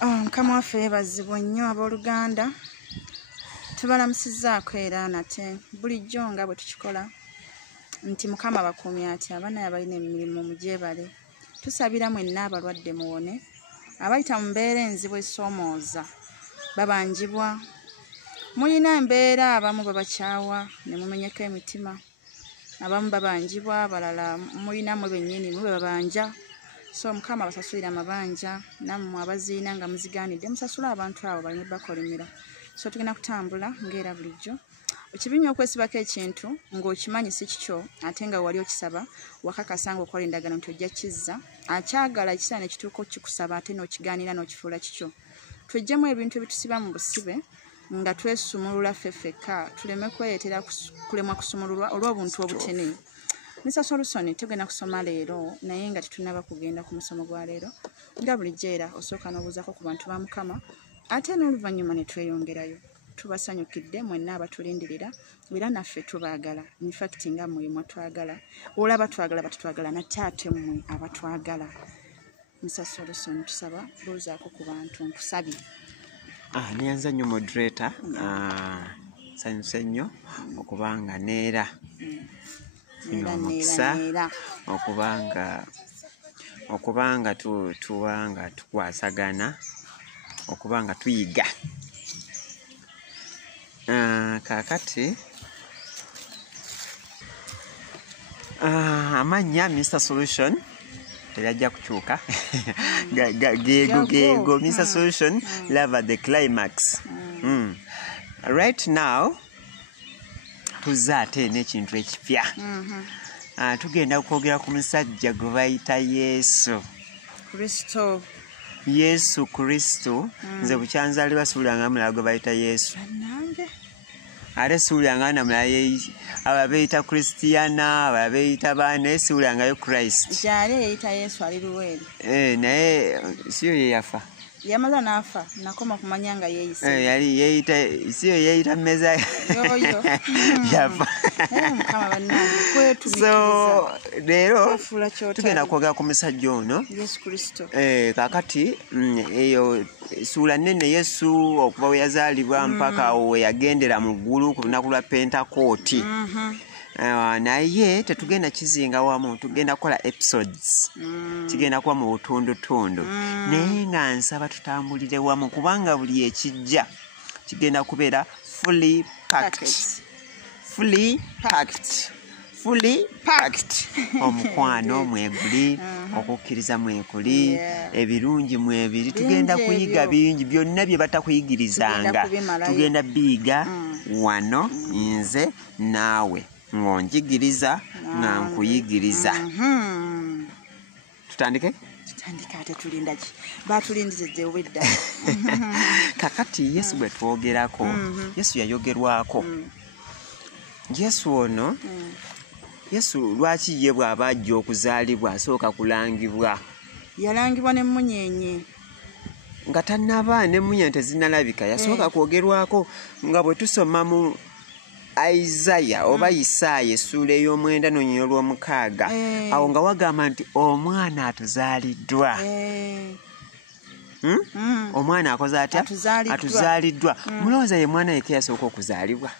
Mukama waffe yeebazibwa nnyo abooluganda. Tubalamusizzaako era nate bulijjo nga bwe tukikola nti Mukama bakuumye ati abaana abalina emirimu mugyebale. Tusabira mwenna abalwadde muwone, abayita mu mbeera enzibu esoomooza babanjibwa. Mulina embeera abamu babakyawa ne mumenyeko emitima, abamu babanjibwa, abalala mulina mwe bennyini mwe babanja. So Mukama basasulira amabanja, nammwe abaziina nga muzigaanidde musasula abantu abo baleme bakolimira. So tugenda kutambula ng'era bulijjo. Ekibinya okwesibako ekintu ng'okimanyi si kikyo ate nga wali okisaba wakakasa ng'okola endagaano nti ojja kizza, akyagala ekiseera ne kituuka okikusaba ate n'okigaanira n'okifuula kikyo. Tweggyemu ebintu ebitusiba mu busibe nga twesumulula ffeffekka tuleme kwereetera kulemwa kusumululwa olw'obuntu obutene. Mr. Solusoni tugenda kusoma leero naye nga tetunaba kugenda ku musomo gwa leero. Nga bulijjo era osooka n'obuuzaako ku bantu ba Mukama ate n'oluvannyuma ne tweyongerayo. Tubasanyukidde mwenna abatulindirira era naffe tubaagala. In fact nga mmwe mwatwagala. Olaba twagala batutwagala nate ate mmwe abatwagala. Mr. Solusoni tusaba buuzaako ku bantu nkusabye. Niyanza nnyo moderator. Sanyuse nnyo okubanga neera omukisa okubanga tuwanga tukwasagana okubanga tuyiga. Kakati amannya Mr. Solution terajja kukyuka. Geego Mr. Solution love at the climax. Right now tuzaate n'ekintu ekipya. Tugenda kwogera ku musajja gwe bayita Yesu Kristo. Nze bukyanzaalibwa suulanga mulala gwe bayita Yesu. Ate suulanga namulala ababeeyita Kristiana, ababeeyita baane, suulangayo Christ. Kyali eyita Yesu ali luweeri. Naye siyo ye yafa. Yamaze n'afa nakoma kumanya nga yeeyise. Yali yeeyita siyo yeeyita mmeza yafa. Mukama bannange kwetumikiriza. So leero tugenda kwogera ku musajja ono Yesu Kristo. Kakati eyo suula nnene Yesu okuva we yazaalibwa mpaka we yagendera mu ggulu ku lunaku lwa Pentekooti. Naye tetugenda kizinga wamu, tugenda kukola episodes. Kigenda kuba mu butundutundu. Naye nga nsaba tutambulire wamu kubanga buli ekijja kigenda kubeera fully packed. Omukwano mweguli, okukkiriza mwekuli, ebirungi mwebiri. Tugenda kuyiga bingi byonna bye batakuyigirizanga. Tugenda biyiga wano nze naawe. Ngonjigiriza nga nkuyigiriza. Tutandike? Tutandika ate tulinda ki? Batulindizidde obwedda. Kakati Yesu bwe twogerako, Yesu yayogerwako. Yesu ono, Yesu lwaki ye bw'aba ajja okuzaalibwa asooka kulangibwa? Yalangibwa n'emmunyeenye. Nga tannaba n'emmunyeenye tezinnalabika. Yasooka kwogerwako nga bwe tusoma mu Isaiah oba Isaaya essuula ey'omwenda n'onyinyo lw'omukaaga. Awo nga wagamba nti omwana atuzaaliddwa. Omwana akoze atya? Atuzaaliddwa. Mulowooza ye mwana yekka yasooka okuzaalibwa?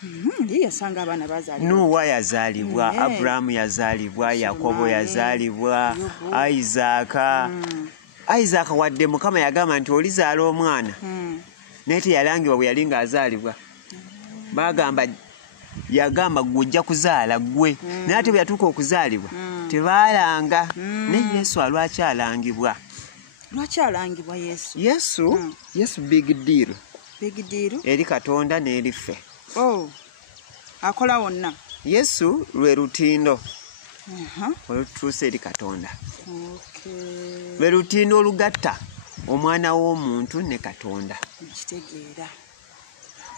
Yasanga abaana bazaalibwa. Nuwa yazaalibwa, Aburahamu yazaalibwa, Yakobo yazaalibwa, Isaaka wadde Mukama yagamba nti olizaala omwana. Naye teyalangibwa bwe yali ng'azaalibwa. Yagamba gw'ojja kuzaala ggwe. Naye ate bwe yatuuka okuzaalibwa tebaalanga. Naye Yesu alwaki alangibwa? Lwaki alangibwa Yesu? Yesu big deal. Big deal? Eri Katonda n'eri ffe. Akola wonna. Yesu lwe lutindo. Olutuuse eri Katonda. Lwe lutindo olugatta omwana w'omuntu ne Katonda. Nkitegeera.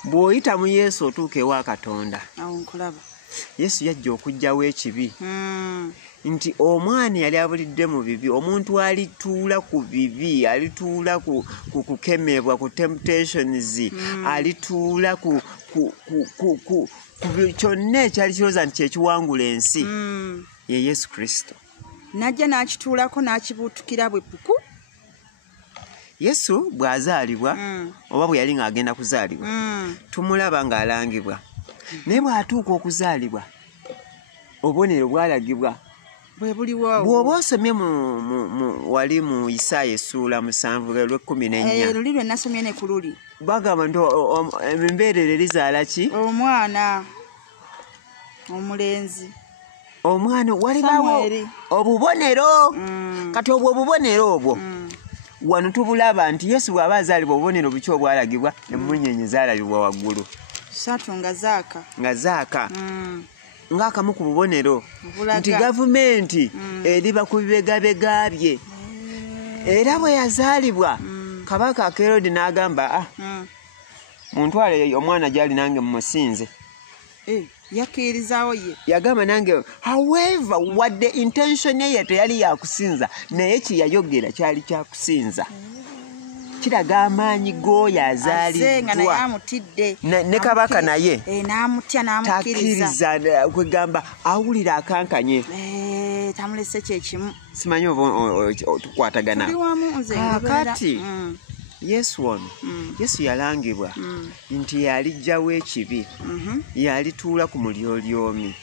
Bw'oyita mu Yesu otuuka ewa Katonda. Awo nkulaba. Yesu yajja okuggyawo ekibi. Nti omwana yali abulidde mu bibi, omuntu alituula ku bibi, alituula ku kukemebwa, ku temptations, alituula ku kyonna ekyali kirowooza nti kyekiwangula ensi. Ye Yesu Kristo. Najja n'akituulako n'akibuutukira bwe puku. Yesu bw'azaalibwa oba bwe yali ng'agenda kuzaalibwa tumulaba ng'alangibwa naye bw'atuuka okuzaalibwa obubonero bwalagibwa bwe buliwo bw'oba osomye wali mu Isaaya essuula 7:14 luli lwe nasomye ne ku luli bagamba nti embeerero erizaala ki omwana omulenzi omwana walibawo obubonero kati obwo obubonero obwo wano tubulaba nti Yesu bw'aba azaalibwa obubonero buki obwalagibwa emmunyeenye zaalabibwa waggulu ssatu nga zaaka ng'akamu ku bubonero nti gavumenti eriba ku bibegabega bye era bwe yazaalibwa kabaka Kerode n'agamba muntwale omwana gy'ali nange mumusinze yakkirizawo ye yagamba nange however wadde intention ye teyali yakusinza naye kiyayogera kyali kyakusinza kiraga amaanyi g'oyo azaaliddwa ne kabaka naye takkiriza kwegamba awulira akankanye tamulese kyekimu simanyi oba tukwatagana kakati Yesu ono Yesu yalangibwa nti yalijjawo ekibi yalituula ku mulyolyomi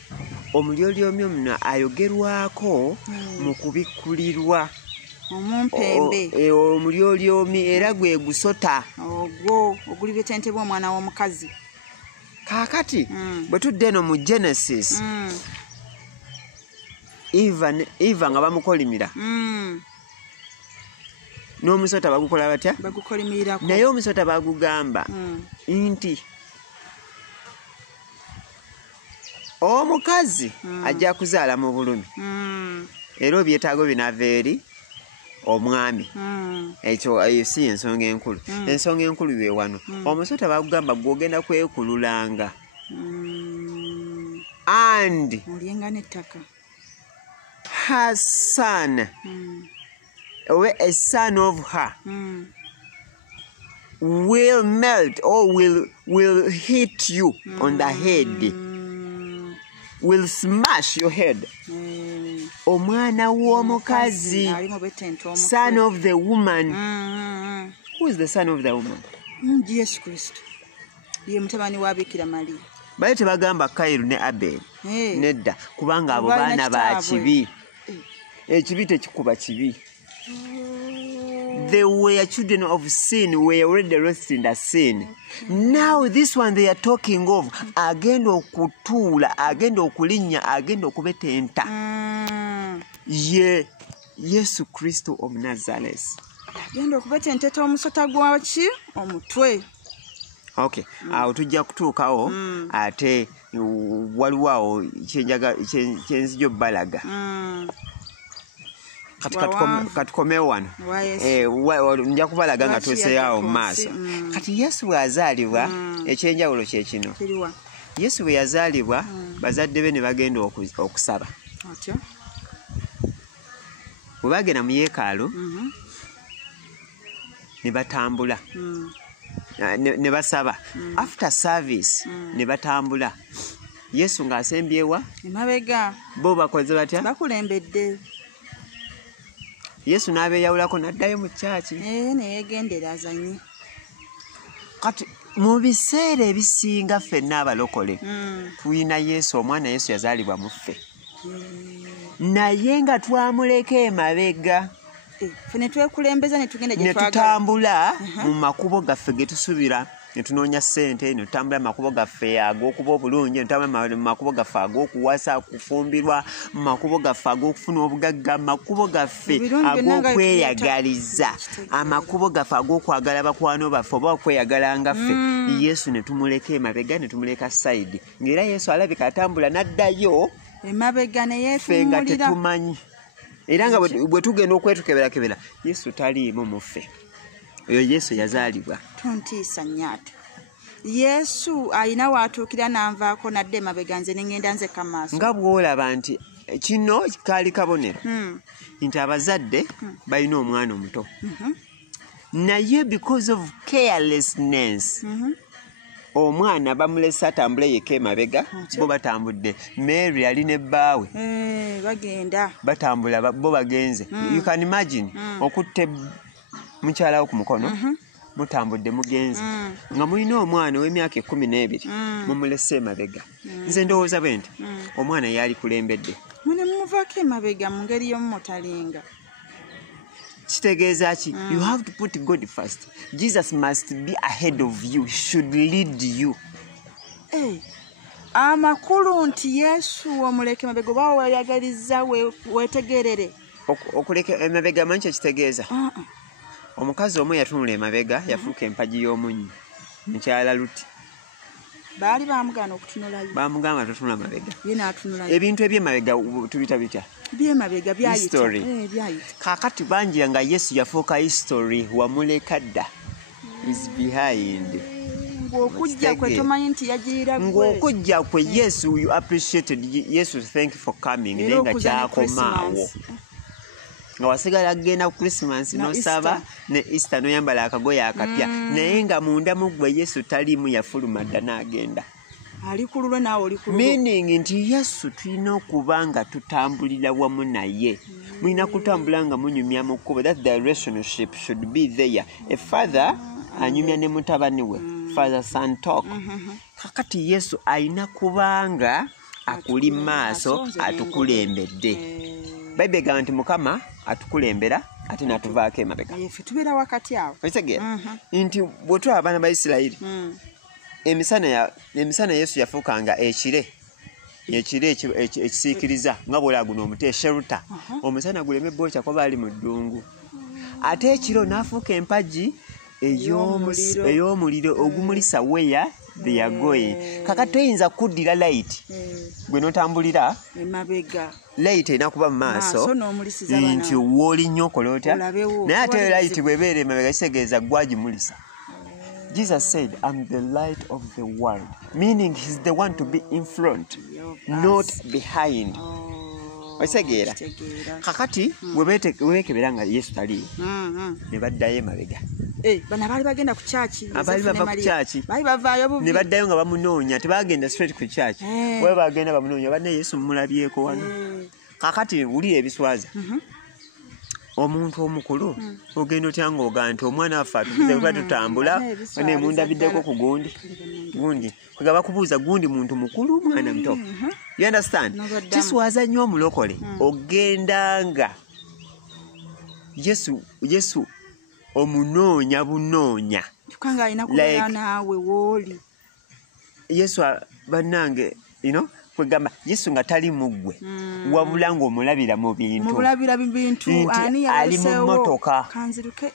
omulyolyomi muno ayogerwako mu kubikkulirwa omumpembe omulyolyomi era gwe gusota ogwo oguli betentebwa omwana w'omukazi kakati bwe tudde eno mu Genesis Eva nga bamukolimira n'omusota bagukola batya naye omusota bagugamba nti omukazi ajja kuzaala mu bulumi era ebyetaago binaava eri omwami ekyo si ensonga enkulu ensonga enkulu ye wano omusota bagugamba gwogenda kwekululanga and olyenga n'ettaka her son a son of her will melt or will hit you on the head will smash your head omwana w'omukazi son of the woman who is the son of the woman Yesu Kristo ye mutabani wa Bikira Maria bali tebagamba Kairu ne Abel nedda kubanga abo baana ba kibi ekibi tekikuba kibi they were children of sin, were already lost in the sin. Now this one they are talking of agenda okutula, agenda okulinya, agenda okubetenta. Ye Yesu Kristo of Nazareth. Agenda okubetenta omusota gwaki omutwe. Okay, tujja kutuukawo ate waliwo kyenzijo balaga. Katukomewo wano nja kubalaga nga tweseewo mu maaso kati Yesu bw'azaalibwa ekyenjawulo kye kino Yesu bwe yazaalibwa bazadde be ne bagenda okusaba bwe bagenda mu yeekaalu ne batambula ne basaba after service ne batambula Yesu ng'asembyewa emabega bo bakoze batya bakulembedde Yesu n'abeeyawulako n'addayo mu kyaki neyegendera azanye kati mu biseera ebisinga ffenna abalokole tuyina Yesu omwana Yesu yazaalibwa mu ffe naye nga twamuleka emabega ffe twekulembeza ne tugenda gye twagala ne tutambula mu makubo gaffe ge tusubira ne tunoonya ssente ne tutambula makubo gaffe ag'okuba obulungi ne tutambula makubo gaffe ag'okuwasa kufumbirwa makubo gaffe ag'okufuna obugagga makubo gaffe ag'okweyagaliza amakubo gaffe ag'okwagala bakwano baffe oba okweyagala nga ffe Yesu ne tumuleka emabega ne tumuleka sayidi ng'era Yesu alabika atambula n'addayo emabega ne yeefuumulira ffe nga tetumanyi era nga bwe tugenda okwetukeberakebera Yesu taliimu mu ffe oyo Yesu yazaalibwa tontiisa nnyaata Yesu ayina waatuukira n'anvaako nadde emabega nze ne ngenda nzeka maaso nga bw'olaba nti kino kaali kabonero nti abazadde balina omwana omuto naye because of carelessness omwana bamulese atambule yeka emabega bo batambudde Mary ali ne bbaawe bagenda batambula bo bagenze you can imagine okutte mukyala wo ku mukono mutambudde mugenzi nga mulina omwana ow'emyaka 12 mumulese emabega nze ndowooza bwe nti omwana yali kulembedde mune mumuvaako emabega mu ngeri y'omumutalinga kitegeeza ki you have to put God first. Jesus must be ahead of you, should lead you. Amakulu nti Yesu omuleke mabega oba weyagaliza wetegerere okuleka emabega manyi kitegeeza omukazi omu yatunula emabega yafuuka empagi y'omunnyo mukyala Luti baali bamugana okutunulayo bamugamba totunula mabega yena atunulayo ebintu ebyemabega tubita bitya byemabega byayita kaakati bangi nga Yesu yafuuka history wamuleka dda is behind ng'okujja kwe tomanyi nti yagirira gwe ng'okujja kwe Yesu you appreciated Yesu thank you for coming nenga kyakomaawo nga wasigala genda ku Christmas n'osaba ne Easter n'oyambala akagoye akapya naye nga munda mu gwe Yesu taliimu yafuluma dda n'agenda ali ku lulwe naawe oli ku lulwe meaning nti Yesu tulina okuba nga tutambulira wamu naye mulina kutambula nga munyumya mu kkubo that the relationship should be there a father anyumya ne mutabani we father son talk kakati Yesu alina kubanga akuli maaso atukulembedde Bible egamba nti Mukama atukulembera ate natuvaako emabega ffe tubeera wakati awo okitegeera nti bwe tulaba abaana ba Isirayiri emisana Yesu yafuukanga ekire ekisiikiriza nga bw'olaba guno omuti esheruta omusana guleme bwokya kuba ali mu ddungu ate ekiro n'afuuka empagi ey'omuliro ogumulisa weya they are going kakati toyinza kuddira light gwe n'otambulira emabega light erina kuba mu maaso nti wooli nnyo okola otya naye ate light bwebeera emabega kitegeeza gwagimulisa Jesus said, I'm the light of the world, meaning he's the one to be in front, not behind. Okitegera kakati webekebera nga Yesu tali ne baddayo emabega bana baali bagenda ku church abaali bava ku church baali bavaayo bubi ne baddayo nga bamunoonya tebagenda straight ku church we bagenda bamunoonya banne Yesu mulabyeko wano kakati wulira ebiswaza omuntu omukulu ogenda otya ng'ogaa nti omwana waffe atukuze kuba tutambula ne mundabiddeko ku gundi kwega bakubuuza gundi muntu mukulu mwana muto you understand kiswaza nnyo omulokole ogendanga Yesu omunoonya bunoonya tukanga alina kubeera naawe wooli Yesu bannange kwegamba Yesu nga tali muggwe wabula ng'omulabira mu bintu ali mu mmotoka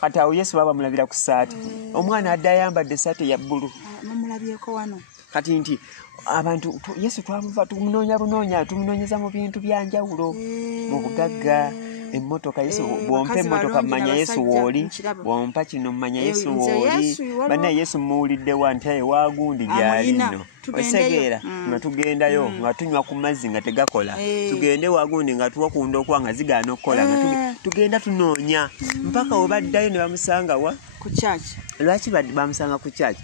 kati awo Yesu baba mulabira ku ssaati omwana adde ayambadde essaati ya bbulu mumulabyeko wano kati nti abantu Yesu twamuva tumunoonya bunoonya tumunoonyeza mu bintu byanjawulo mu bugagga emmotoka Yesu bwompa emmotoka mmanya Yesu wooli bwompa kino mmanya Yesu wooli banna Yesu muwulidde wa nti waagundi gyali nno osegeera nga tugendayo nga tunywa ku mazzi nga tegakola tugende waagundi nga tuwa kunda okuwa nga zigaana okukola nga tugenda tunoonya mpaka we baddayo ne bamusanga wa ku church lwaki bamusanga ku church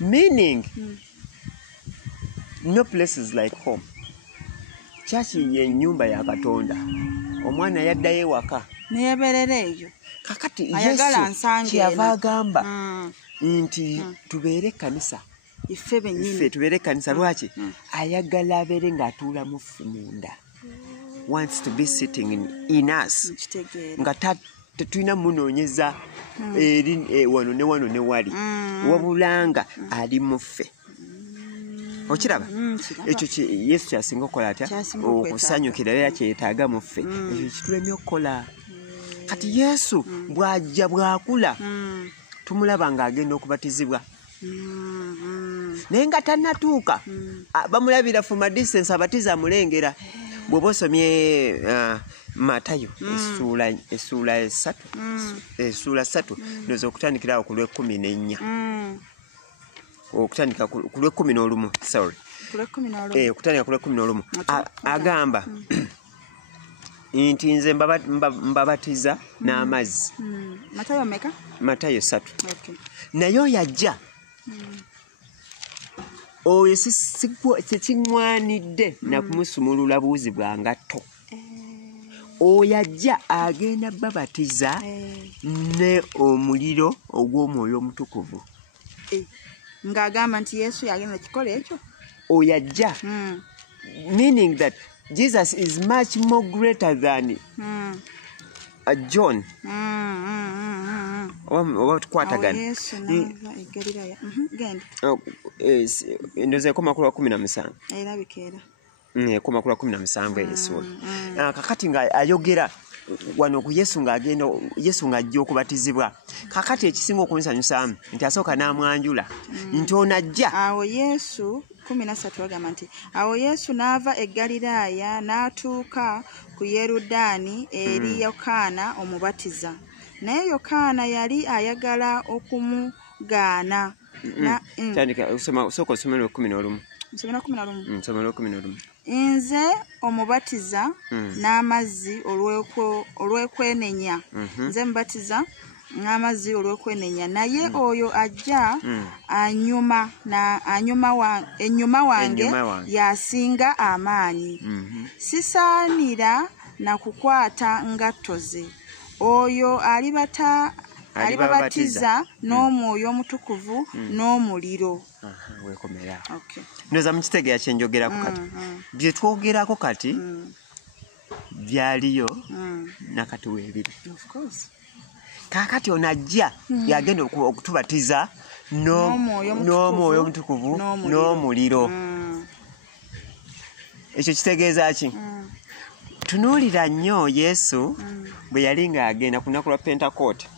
meaning no places like home church ye nyumba ya Katonda omwana yaddayo ewaka neyaberera eyo kakati Yesu kyava agamba nti tubeere kanisa iffe tubeere kanisa lwaki ayagala abeere ng'atuula mu ffe munda wants to be sitting in us nga tetulina munoonyeza eri wano ne wali wabulanga ali mu ffe okiraba ekyo Yesu kyasinga okukola atya okusanyukira era kyetaaga mu ffe ekyo kitulemye okukola kati Yesu bw'ajja bw'akula tumulaba ng'agenda okubatizibwa naye nga tannatuuka bamulabira from a distance abatiza amulengera bw'oba osomye Matayo essuula 3 ndoza okutandikirawo ku lw'14 okutandika ku lw'11 sorry okutandika ku lw'11 agamba nti nze mbabatiza n'amazzi Matayo 3 naye oyo ajja oyo sikiŋŋwanidde nakumusumulula buuzi bwa ngatto oyo ajja agenda babatiza ne omuliro ogw'omwoyo omutukuvu ng'agamba nti Yesu yagenda kikola ekyo oyo ajja meaning that Jesus is much more greater than John oba tukwatagana ndoza ekoma ku lwa 17 erabikeera ekoma ku lwa 17 eyesuula kakati nga ayogera wano ku Yesu ng'ajja okubatizibwa kakati ekisinga okunsanyusamu nti asooka n'amwanjula nti ono ajja awo Yesu 13 agamba nti awo Yesu n'ava e Galiraaya n'atuuka ku Yerudaani eri Yokaana omubatiza naye Yokaana yali ayagala okumugaana sooka osomere 11 nze omubatiza n'amazzi olw'ekwenenya nze mubatiza n'amazzi olw'ekwenenya naye oyo ajja ennyuma wange yasinga amaanyi sisaanira na kukwata ngatto ze oyo alibabatiza n'omwoyo omutukuvu n'omuliro wekomera ndoza mukitegeera kyenjogerako kati bye twogerako kati byaliyo nakati weebiri kakati ono ajja yagenda okutubatiza n'omwoyo omutukuvu n'omuliro ekyo kitegeeza ki tunuulira nnyo Yesu bwe yali ng'agenda ku lunaku lwa Pentecost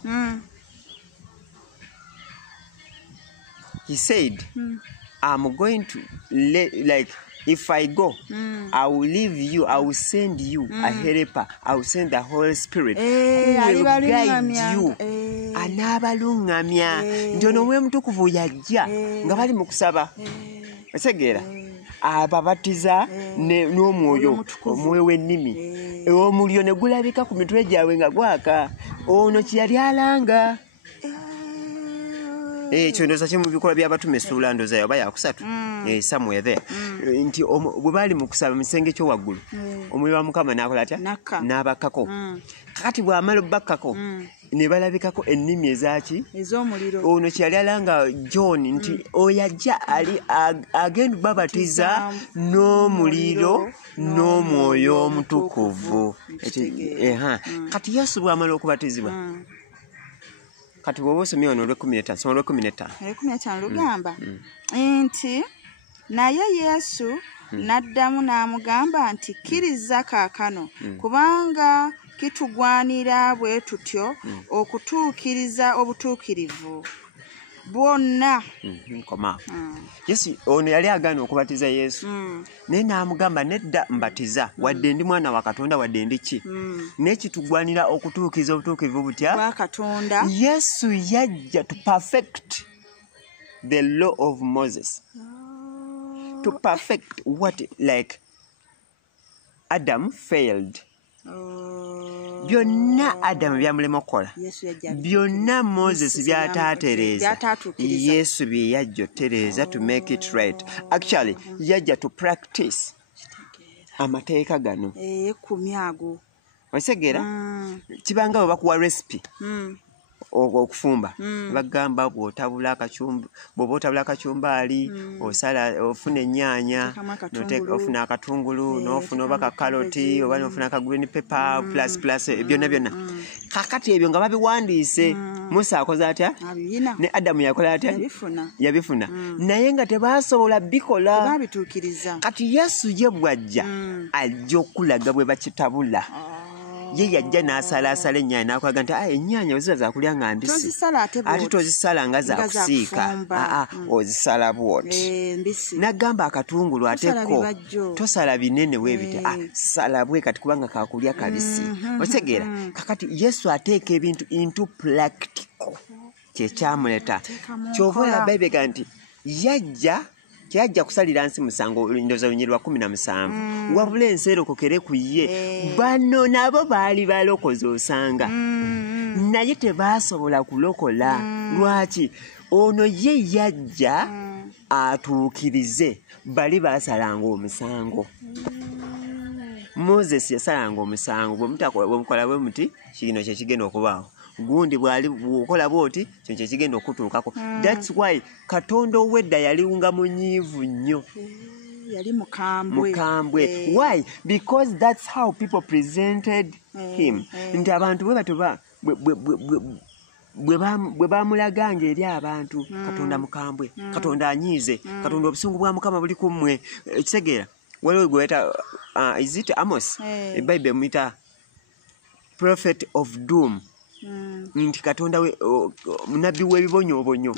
he said I'm going to like if I go I will leave you, I will send you a helper, I will send the Holy Spirit who will guide you anaabalungamya nti ono omwoyo omutukuvu yajja nga bali mu kusaba otegeera ababatiza n'omwoyo omwoyo w'ennimi omuliro ne gulabika ku mitwe gyabwe nga gwaka ono kye yali alanga ekyo ndooza kye mu bikolwa by'abatume essuula ndooza yoba yakusatu somewhere there nti bwe baali mu kusaba mu kisenge ky'owaggulu omwoyo wa Mukama n'akola atya n'abakkako kakati bw'amala obbakkako ne balabikako ennimi ezaki ez'omuliro ono kye yali alanga John nti oyo ajja agenda babatiza n'omuliro n'omwoyo omutukuvu kati Yesu bw'amala okubatizibwa kati bw'oba osomye wano olw'ekumi lugamba nti naye Yesu n'addamu n'amugamba nti kkiriza kaakano kubanga kitugwanira bwe tutyo okutuukiriza obutuukirivu bwonna Yesu ono yali agaana okubatiza Yesu naye n'amugamba nedda mbatiza wadde ndi mwana wa Katonda wadde ndi ki naye kitugwanira okutuukiriza obutuukirivu butya bwa Katonda Yesu yajja to perfect the law of Moses to perfect what like Adam failed byonna Adamu byamulema okukola byonna Moses byataatereeza Yesu bye yajja otereeza to make it right actually yajja to practice amateeka gano ekumi ago otegeera kibanga bwe bakuwa recipe okufumba bagamba bw'otabula akacumbaali osala ofuna ennyaanya ofuna akatungulu n'ofuna oba kakaloti oba n'ofuna aka green pepper plus byonna kakati ebyo nga babiwandiise Musa akoze atya ne Adamu yakola atya yabifuna naye nga tebaasobola bikola kati Yesu ye bw'ajja ajja okulaga bwe bakitabula ye yajja n'asalaasala ennyaanya n'akulaga nti ennyaanya weziba zakulya nga mbisi ate tozisala nga zakusiika ozisala bwoti n'agamba akatungulu ateko tosala binene weebiti sala bwe kati kubanga kakulya kabisi otegeera kakati Yesu ateeka ebintu into practical kyekyamuleta kyova olaba Bayibuli nti yajja kusalira nsi musango ndowooza lunyiri lwa 17 wabula ensi erokokere ku ye bano nabo baali balokoze osanga naye tebaasobola kulokola lwaki ono ye yajja atuukirize bali baasalanga omusango Moses yasalanga omusango bwe bwe muti kino kye kigenda okubaawo. Gundi bw'okola bw'oti kino kye kigenda okutuukako. That's why Katonda ow'edda yaliwunga munyiivu nnyo. Yali mukambwe. Why? Because that's how people presented him. Nti abantu bwe batuba bwe bamulaganga eri abantu Katonda mukambwe, Katonda anyiize, Katonda obusungu bwa Mukama buli ku mmwe. Ekitegeera waliwo gwe weta is it Amos? Ebayibuli emuyita prophet of doom. Nti Katonda munabbi w'ebibonyoobonyo.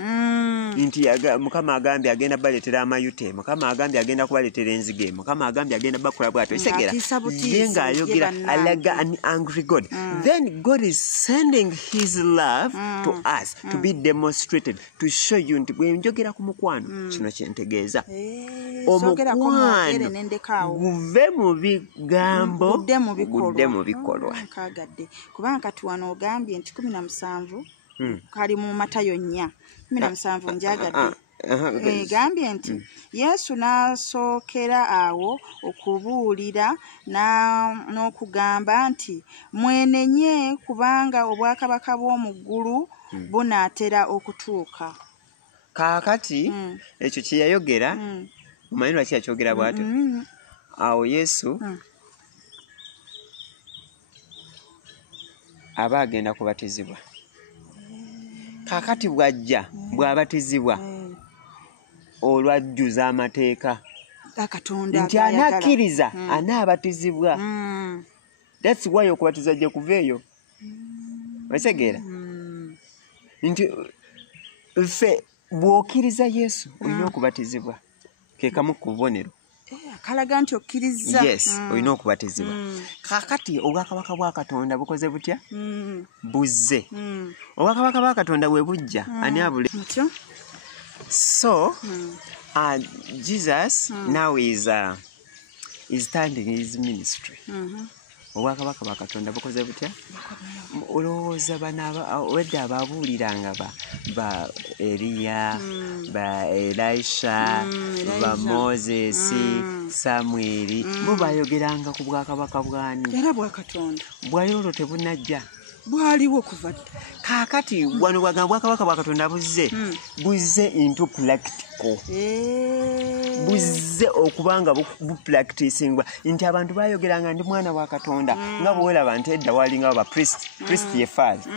Nti Mukama agambye agenda baleetera amayute, Mukama agambye agenda kubaleetera enzige, Mukama agambye agenda bakola bw'atyo. Ekitegeera ye ng'ayogera alaga an angry God. Then God is sending his love to us to be demonstrated, to show you nti bwe njogera ku mukwano kino kye ntegeeza. Omukwano guve mu bigambo gudde mu bikolwa. Kubanga kati wano ogambye nti 17 kali mu Matayo 4:17 njagadde. Gambye nti Yesu n'asookera awo okubuulira n'okugamba nti mwenenye kubanga obwakabaka bw'omu ggulu bunaatera okutuuka. Kaakati ekyo kye yayogera omanyi lwaki yakyogera bw'atyo? Awo Yesu aba agenda kubatizibwa. Kaakati bw'ajja bw'abatizibwa olwajjuza amateeka nti anakkiriza anaabatizibwa. That's why okubatiza gye kuveeyo. Okitegeera nti ffe bw'okkiriza Yesu olina okubatizibwa. Ke kamu ku bubonero akalaga nti okkiriza. Yes, olina okubatizibwa. Kaakati obwakabaka bwa Katonda bukoze butya? Buzze. Obwakabaka bwa Katonda bwe bujja ani abule? So Jesus now is starting his ministry. Obwakabaka bwa Katonda bukoze butya? Olowooza wedda ababuuliranga ba Eliya, ba Elisha, ba Moses, Samuel, bo bayogeranga ku bwakabaka bwani? Era bwa Katonda. Bwali olwo tebunajja. Bwaliwo kuva dda. Kaakati wano bwagamba bwakabaka bwa Katonda buzze into practical. Buzze okubanga bupracticingwa nti abantu bayogeranga ndi mwana wa Katonda nga bwolaba nti edda walinga ba priest ye faazi.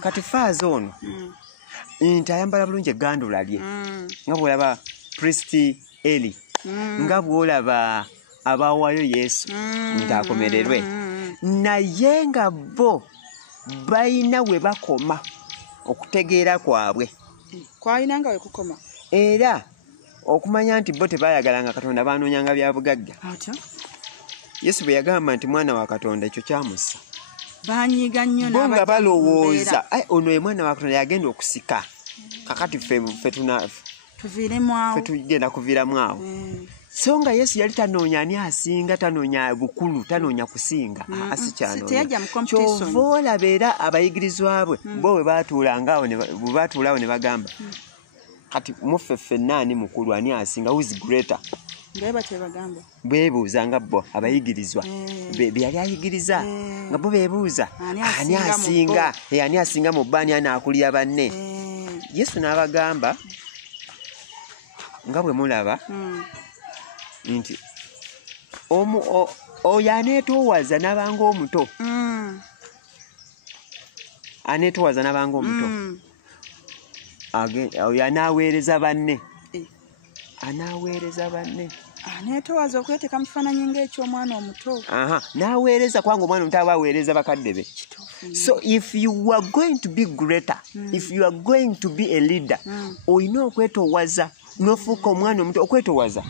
Kati faazi ono nti ayambala bulungi eggandula lye nga bwolaba priest Eli, nga bwolaba abaawayo Yesu nti akomererwe, naye nga bo bayina we bakoma okutegeera kwabwe. Kwayinanga we kukoma. Era okumanya nti bo tebayagalanga Katonda baanoonyanga bya bugagga. Yesu bwe yagamba nti mwana wa Katonda ekyo kyamussa. Banyiga nnyo bo nga balowooza ono ye mwana wa Katonda yagenda okusika. Kakati ffe tugenda kuviiramu awo. So nga Yesu yali tanoonya ani asinga, tanoonya bukulu, tanoonya kusinga. Asikyanoonya. Kyova olaba era abayigirizwa bwe bo bwe baatuulangaawo ne bagamba kati muffe ffenna ani mukulu, ani asinga, who is greater? Beebuuza bo abayigirizwa be yali ayigiriza nga bo beebuuza ani asinga, ani asinga mu bba, ani anaakulira banne. Yesu n'abagamba nga bwe mulaba nti oyo aneetoowaza n'abanga omuto. Aneetoowaza n'abanga omuto. Oyo anaaweereza banne. Anaaweereza banne. Aneetoowaza okweteeka mu kifaananyi ng'eky'omwana omuto. N'aweereza kubanga omwana omuto aba aweereza bakadde be. So if you are going to be greater, if you are going to be a leader, olina okwetoowaza n'ofuuka omwana omuto. Okwetoowaza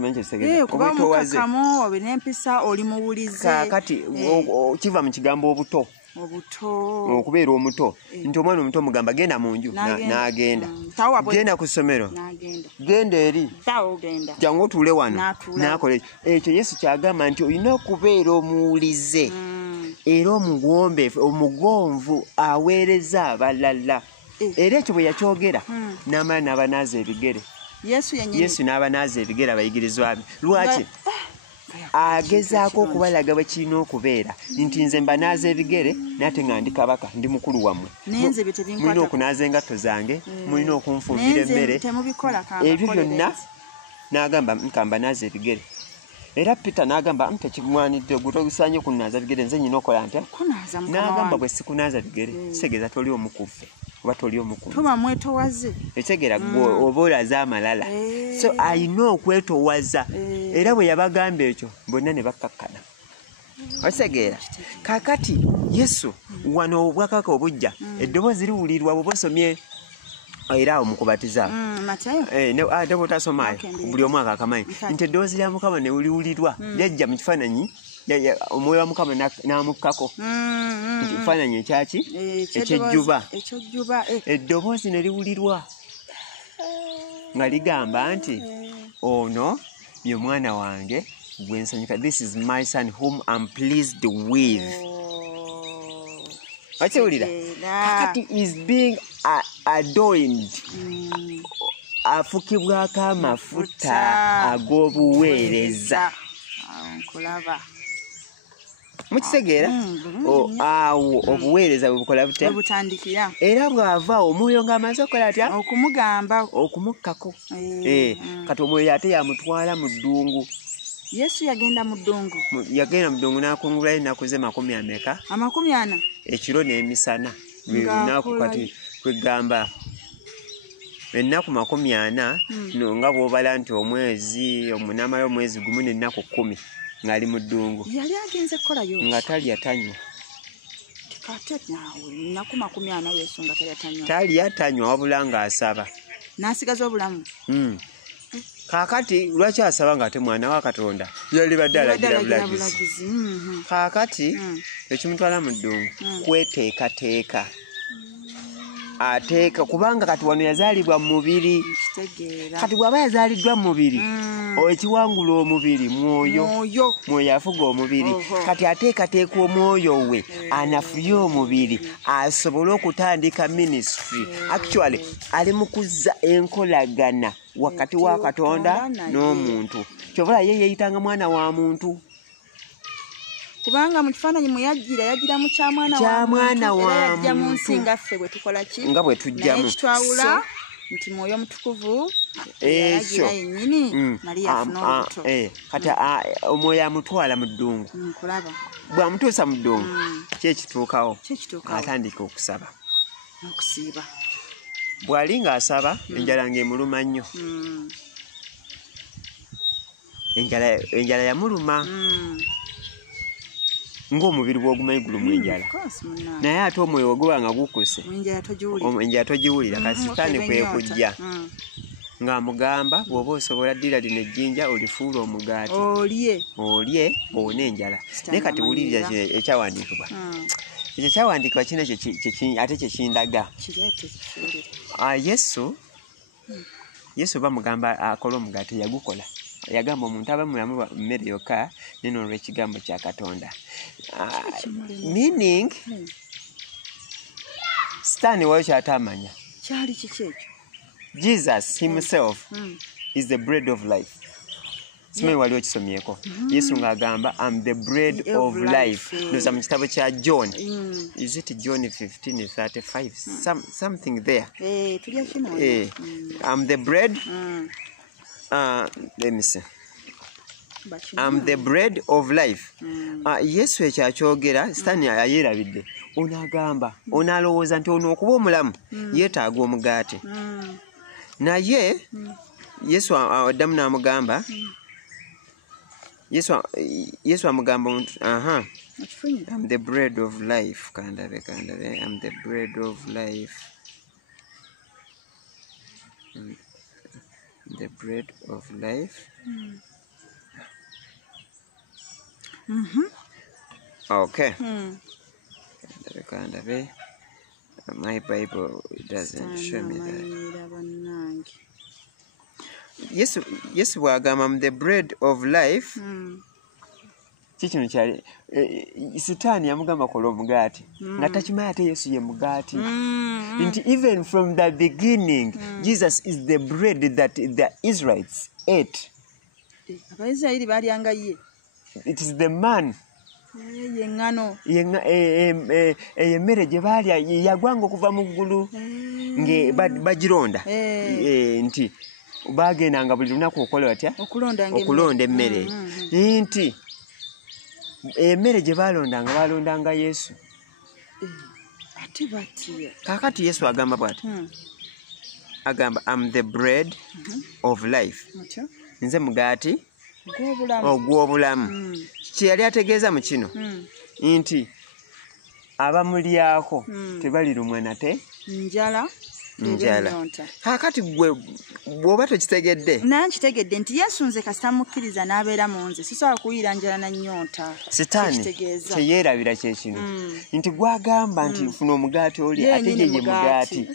manyi kyekitegeeza? Kuba mukakamu olina empisa oli muwulize. Kaakati kiva mu kigambo obuto. Okubeera omuto nti omwana omuto mugamba genda mu nju n'agenda, genda ku ssomero genda eri, jangu otuule wano n'akola ekyo. Yesu kyagamba nti olina okubeera omuwulize era omugonvu aweereza abalala. Era ekyo bwe yakyogera n'amala n'abanaaza ebigere. Yesu n'abanaaza ebigere abayigirizwa be. Lwaki? agezaako okubalaga bwe kirina okubeera nti nze mbanaaza ebigere nate nga ndi kabaka ndi mukulu wammwe mulina okunaaza engatto zange mulina okunfumbira emmere ebyo byonna n'agamba nkambanaaza ebigere era Peter n'agamba tekimwanidde gwe togisaanye kunaaza bigere nze nyina okola ntya n'agamba bwe sikunaaza bigere kitegeeza toli omu ku ffe oba toli omu ku tuba mwetowaze ekitegeera oba olaze amalala so alina okwetowaza era bwe yabagamba ekyo bonna ne bakkakkana okitegeera kaakati Yesu wano obwakaka obujja eddoboozi liwulirwa bwe bosomye era awo mukubatiza ne botasomaayo buli omu akakamanyi nti eddoboozi lya Mukama ne liwulirwa lyajja mu kifaananyi omwoyo wa Mukama n'amukkako ekifaananyi ekyaki ekyejjuba eddoboozi ne liwulirwa nga ligamba nti ono ye mwana wange gwe nsanyuka, this is my son whom I'm pleased with. Wakiwulira kakati is being adorned afukibwako amafuta ag'obuweereza mukitegeera awo obuweereza bwebukola butya butandikira era bw'ava omwoyo ng'amaze okukola atya okumugamba okumukkako kati omwoyo ate yamutwala mu ddungu. Yesu yagenda mu ddungu n'akungulayo ennaku ze 40 40 ekiro n'emisana lunaku kati kwegamba ennaku 40 nga bw'obala nti omwezi n'amala omwezi gumu n'ennaku 10 ng'ali mu ddungu yali agenze kukolayo nga talya tanywa ennaku 40 Yesu nga talya tanywa wabula ng'asaba n'asigaza obulamu. Kaakati lwaki asaba nga ate mwana wa Katonda yali badde alagira bulagizi. Kaakati ekimutwala mu ddungu kweteekateeka ateeka kubanga kati wano yazaalibwa mu mubiri kati bw'aba yazaaliddwa mu mubiri ekiwangula omubiri mwoyo afuga omubiri kati ateekateeka omwoyo we anafuye omubiri asobole okutandika ministry. Actually ali mu kuzza enkolagana wakati wa Katonda n'omuntu kyobula ye yeeyitanga mwana wa muntu kubanga mu kifaananyi mwe yagira mu kya mwana wa muntu mu nsi nga ffe bwe tukola ki nga bwe tujjamu kitwawula nti mwoyo mutukuvu ekyo yennyini Maria afuna olubuto kati omwoyo amutwala mu ddungu bw'amutuusa mu ddungu kyekituukawo atandika okusaba n'okusiiba. Bw'ali ng'asaba enjala ng'emuluma nnyo enjala yamuluma ng'omubiri bw'ogumanyi gulumu enjala naye ate omwoyo oguba nga gukuse enjala togiwulira kasi sitaani kwe kujja ng'amugamba bw'oba osobola ddira lino ejjinja olifuula omugaati olye owone enjala naye kati wulirira ekyawandiikibwa ekyo kyawandiikibwa kino ate kyekindaga Yesu bamugamba akola omugaati yagukola yagamba omuntu aba mulamu mmere yokka neno olw'ekigambo kya Katonda meaning sitaani wayo kyatamanya kyali kiki ekyo. Jesus himself is the bread of life. Simanyi wali okisomyeko Yesu ng'agamba I'm the bread of life. Ndoza mu kitabo kya John is it John 15:35 something there I'm the bread let me see I'm the bread of life. Yesu ekyakyogera sitaani ayerabidde onagamba onalowooza nti ono okuba omulamu yeetaaga omugaati naye Yesu addamu n'amugamba Yesu amugamba I'm the bread of life kandabe I'm the bread of life the bread of life okay kandabe my Bible doesn't show me that. Yesu bw'agamba I'm the bread of life kikino kyali sitaani yamugamba kola omugaati nga takimanyi ate Yesu ye mugaati nti even from the beginning Jesus is the bread that the Israelites ate. Abayisirayiri balyanga ye it is the man Yengano. Emmere gye baalya yagwanga okuva mu ggulu bagironda nti bagendanga buli lunaku okola batya okulonda emmere nti emmere gye balondanga Yesu ate batya kaakati Yesu agamba bw'ati agamba I'm the bread of life nze mugaati ogw'obulamu kye yali ategeeza mu kino nti abamulyako tebalirumwa nate njala kaakati gwe bw'oba tokitegedde nankitegedde nti Yesu nze kasita mukkiriza n'abeera mu nze sisobola kuyiira njala na nnyonta sitaani kyeyeerabira kye kino nti gwagamba nti funa omugaati oli ate ye mugaati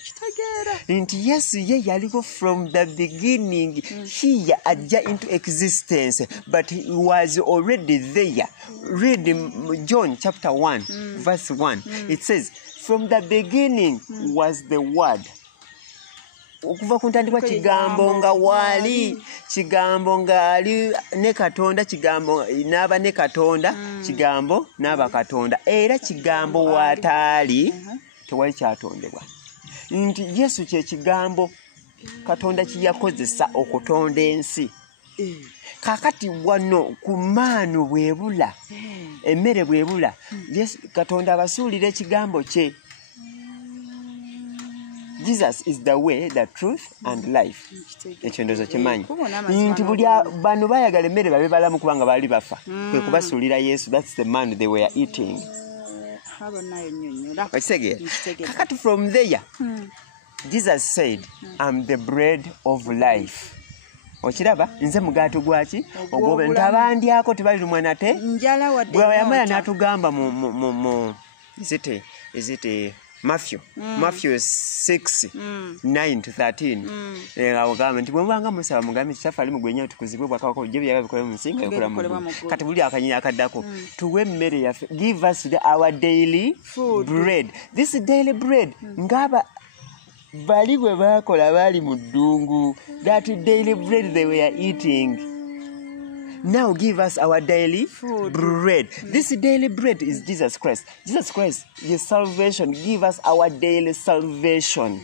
nti Yesu ye yaliko from the beginning here ajja into existence but he was already there. Read John chapter 1 verse 1 it says from the beginning was the word. Okuva ku ntandikwa kigambo nga waali kigambo ng'ali ne Katonda kigambo n'aba ne Katonda kigambo n'aba Katonda era kigambo waataali tewali kyatondebwa nti Yesu kye kigambo Katonda kye yakozesa okutonda ensi kakati wano ku maanu bwebula emmere bwebula Yesu Katonda abasuulira ekigambo kye. Jesus is the way, the truth, and life. Ekyo ndozo kimanyi. Nti buli bano bayagala emmere babe balamu kubanga baali bafa. Kwe kubasuulira Yesu, that's the man they were eating. Kakati from there, Jesus said, I'm the bread of life. Okiraba nze mugaati gwaki ogwobe ntabandyako tebalirumwa nate bwe yamala n'atugamba mu is it Matthew 6:9-13 awagamba nti bwemubanga musaba mugambe kitaffe ali mugwenya otukuzibwe bwakabaka gye byabikola mu nsinga ekola mu kati buli akanyini akaddako tuwe emmere yaffe give us our daily bread. This daily bread ngaba bali bwe bakola baali mu ddungu that daily bread they were eating. Now give us our daily bread. This daily bread is Jesus Christ. Jesus Christ is salvation. Give us our daily salvation.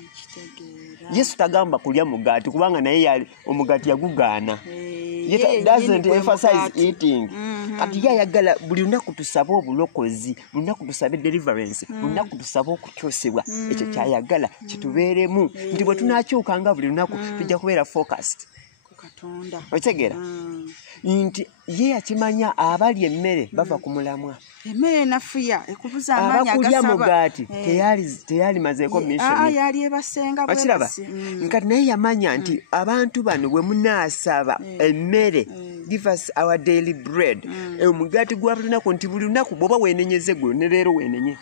Yesu tagamba kulya mugaati kubanga naye yali omugaati yagugaana. Yet doesn't emphasize eating. Kati yayagala buli lunaku tusaba obulokozi, buli lunaku tusaba deliverance, buli lunaku tusaba okukyusibwa. Ekyo kyayagala kitubeeremu. Nti bwe tunaakyukanga buli lunaku tujja kubeera focused. Okitegera nti ye akimanya abali emmere bava ku mulamwa emmere nafuya ekubuza amaanyi agasaba mugaati teyali mazeeko mission yali ebasenga bwebasi nkati naye yamanya nti abantu bano bwe munaasaba emmere give us our daily bread omugaati gwa buli lunaku nti buli lunaku bw'oba weenenyeze gwe ne leero weenenye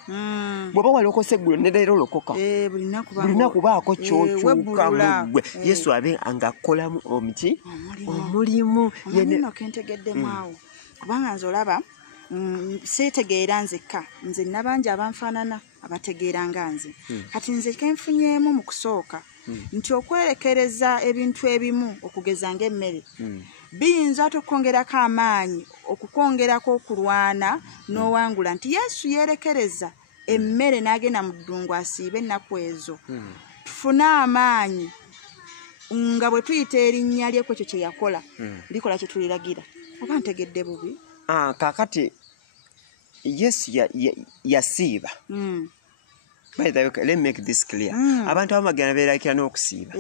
bw'oba walokose gwe ne leero lokoka buli lunaku baako kyokyuka mu ggwe Yesu abe angakolamu omulimu yenno kentegeddemu awo kubanga nze olaba seetegeera nzekka nze nabanja abanfaanana abategeera nga nze kati nze kenfunyemu mu kusooka nti okwerekereza ebintu ebimu okugeza ng'emmere biyinza okukwongerako amaanyi okukwongerako okulwana n'owangula nti Yesu yeerekereza emmere n'agenda mu ddungu asiibe ennaku ezo tufune amaanyi nga bwe tuyita erinnya lyeko ekyo kye yakola likola kye tuliragira oba ntegedde bubi kakati Yesu yasiiba by the way let me make this clear abantu abamagana beerakira n'okusiiba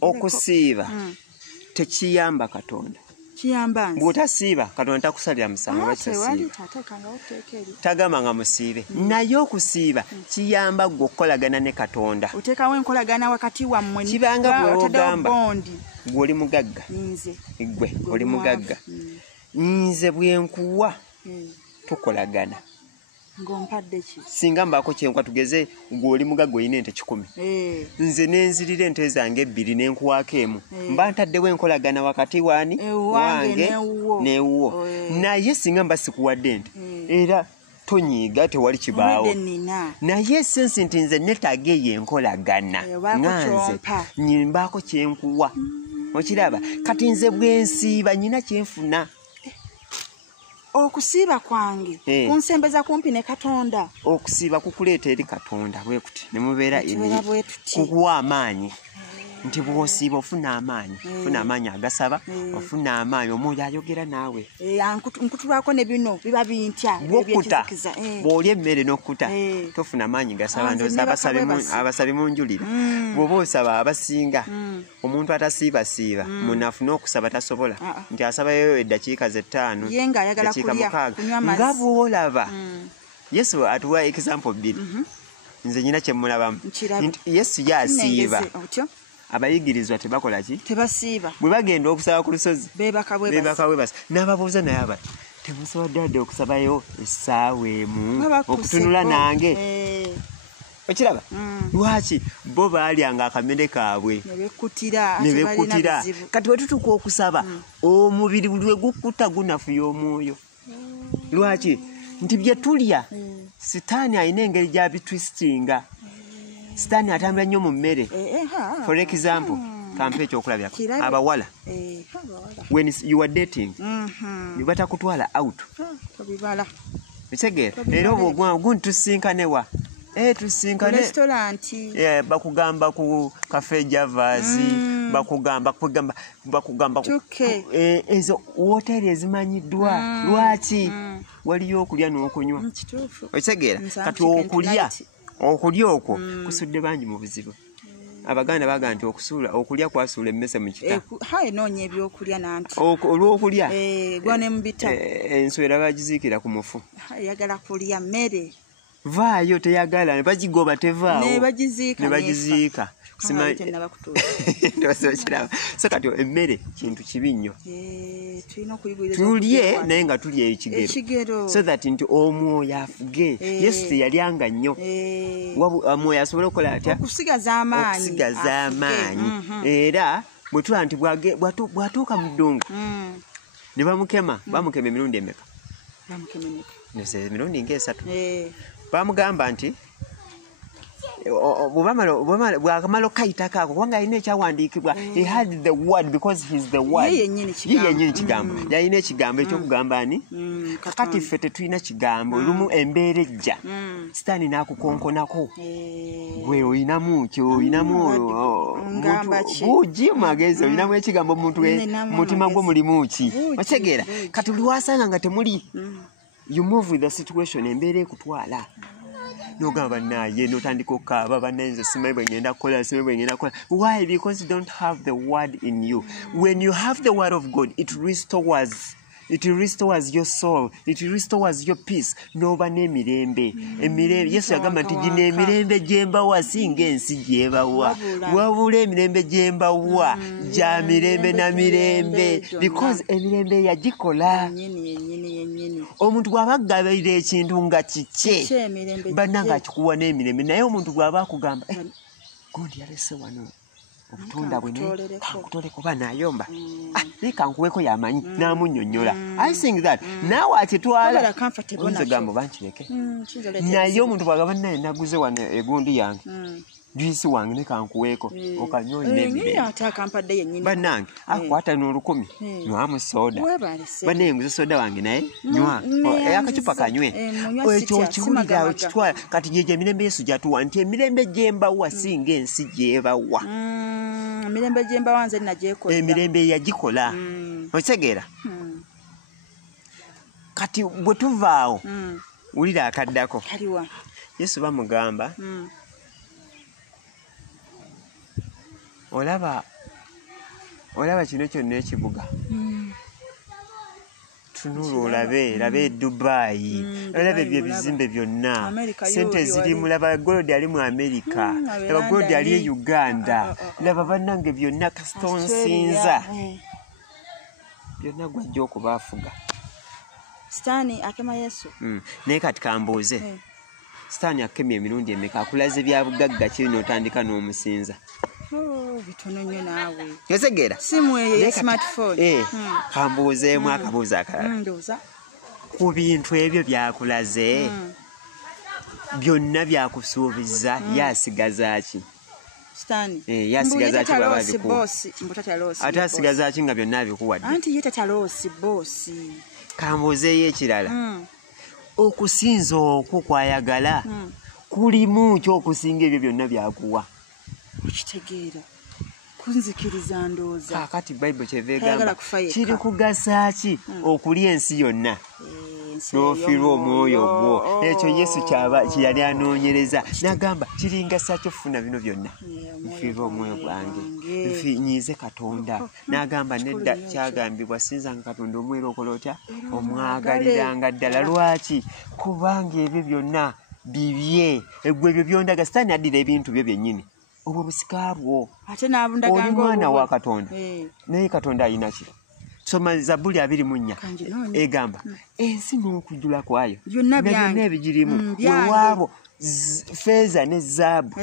okusiiba tekiyamba Katonda kiyamba bw'otasiiba Katonda takusalira musango tagamba nga musiibe naye okusiiba kiyamba gwe okukolagana ne Katonda oteekawo enkolagana wakati wammwe kibanga bw'ogamba gw'oli mugagga gwe oli mugagga nze bwenkuwa tukolagana ng'ompadde ki singa mbaako kyenkwa tugeze gw'oli mugagga olina ente 10 nze nenzirira ente zange 2 n'enkuwaako emu mba ntaddewo enkolagana wakati wange n'ewuwo naye singa mba sikuwadde ente era tonyiiga tewali kibaawo naye sensi nti nze neetaaga eyo enkolagana nga nze nyimbaako kyenkuwa okiraba kati nze bwensiiba nyina kyenfuna okusiiba kwange kunsembeza kumpi ne Katonda. Okusiiba kukuleeta eri Katonda bwe kuti ne mubeera bwe tuti. kukuwa amaanyi nti bw'osiiba ofuna amaanyi agasaba, ofuna amaanyi omwoyo ayogera naawe. Nkutulwako ne bino biba bintya bw'okkuta bw'olya emmere n'okkuta tofuna amaanyi gasaba. Ndowooza abasabi munjulira bw'oba osaba abasinga omuntu atasiibasiiba munafuna okusaba tasobola nti asabayo eddakiika ze 5 ye ng'ayagala kulya kunywa amazzi nga bw'olaba. Yesu atuwa example 2 nze nyina kye mulabamu nti Yesu yasiiba abayigirizwa tebakola ki? Tebasiiba. Bwe bagenda okusaba ku lusozi beebaka bwebasi n'ababuuza naye aba temusobodde wadde okusabayo essaawa emu okutunula nange. Okiraba? Lwaki? Bo baalyanga akamere kaabwe ne bekkutira. Kati bwe tutuuka okusaba omubiri buli we gukkuta gunafuya omwoyo. Lwaki? Nti bye tulya Sitaani alina engeri gy'abitwistinga. Sitaani atambula nnyo mu mmere. For example, kampe ekyokulabya abawala when you are dating ne batakutwala out ekitegeera era obwo tusisinkane tusinkane restaurant bakugamba ku Cafe Javas bakugamba ezo hoteli ezimanyiddwa. Lwaki? Waliyo okulya n'okunywa. Ekitegeera kati okulya okwo kusudde bangi mu buzibu. Abaganda baga nti okulya kwasuula emmese mu kita. Noonya ebyokulya nanti olw'okulya gwa ne mubita enswera bagiziikira ku mufu. Yagala kulya mmere vaayo teyagala ne bagigoba tevaawo ne bagiziika. So kati emmere kintu kibi nnyo. Tulye naye nga tulya ekigero so that nti omwoyo afuge. Yesu teyalyanga nnyo omwoyo asobole okukola atya? Okusigaza amaanyi. Era bwe tulaba nti bw'atuuka mu ddungu ne bamukema emirundi emeka? Emirundi nga3. Bamugamba nti bwakamala okayitako ako kubanga alina ekyawandiikibwa. He had the word because he's the word. Ye yennyini kigambo. Yalina ekigambo ekyokugamba ani? Kakati ffe tetulina kigambo. Lumu embeera ejja Sitaani n'akukonkonako. Gwe oyinamu buugi magezi oyinamu ekigambo omuntu mutima gwo mulimu ki? Otegeera kati lwasanga nga temuli you move with the situation embeera ekutwala. N'ogamba naye n'otandika okukaaba bannanze simanyi bwe ngenda kukola. Why? Because you don't have the word in you. When you have the word of God, it restores your soul. It restores your peace. N'oba n'emirembe. Yesu yagamba nti gino emirembe gye mbawa si ng'ensi gy'ebawa. Wabula emirembe gye mbawa gya mirembe na mirembe. Because emirembe yagikola. Omuntu bw'aba agabirira ekintu nga kikye bannanga akikuwa n'emirembe. Naye omuntu bw'aba akugamba gundi yalese wano obutunda bwe kankutole kuba n'ayomba naye kankuweeko y'amanyi n'amunnyonnyola. I think that naawe akitwala oyinza ogamba bankireke. Naye omuntu bw'agamba naye naguze wano egundi yange juisi wange ne kankuweeko okanywa n'emirembe. Bannange akwata n'olukumi nywamu soda. Bannaye nguze soda wange naye nywa akacupa kanywe. Ekyo okiwulira okitwala. Kati gye emirembe Yesu gy'atuwa nti emirembe gye mbawa si ng'ensi gy'ebawa. Emirembe gye mbawa nze nagyekola. Emirembe yagikola. Okitegeera? Kati bwe tuvaawo wulira akaddako Yesu bamugamba olaba kino kyonna ekibuga tunula olabe Dubai olabe ebyo ebizimbe byonna sente zirimu. Laba Gold ali mu America, laba Gold ali e Uganda, laba bannange byonna kasita onsinza byonna gwajja okubaafuga. Sitaani akema Yesu. Naye kati kambuuze Sitaani akemye emirundi emeka akulaze bya bugagga kiri n'otandika n'omusinza? Bitono nnyo naawe. Otegeera? Simu eyo smartphone. Kambuuzeemu akabuuzo akalala. Ku bintu ebyo byakulaze byonna byakusuubiza yasigaza ki? Sitaani. Yasigaza ki baba bikuwa? Ate asigaza ki nga byonna abikuwadde? Anti ye tataloosi boosi. kambuzeeyo ekirala okusinza okwo kwayagala kulimu ky'okusinga ebyo byonna byakuwa okitegeera kunzikiriza ndooza kaakati bayibuli kyeva egamba kiri kugasa ki okulya ensi yonna n'ofiirwa omwoyo gwo ekyo yesu kyeyali anoonyereza n'agamba kiringasa kyofuna bino byonna nfiirwa omwoyo gwange nyiize katonda n'agamba nedda kyagambibwa sinzanga katonda omwera okola otya omwagaliranga ddala lwaki kubanga ebyo byonna bibye egwe ebyo byondaga sitaani addira ebintu byo byennyini obwo busika bwo oli mwana wa katonda naye katonda ayina ki soma Zabbuli 24 egamba ensi n'okujjula kwayo byonna ebigirimu wewaabo feeza ne zaabu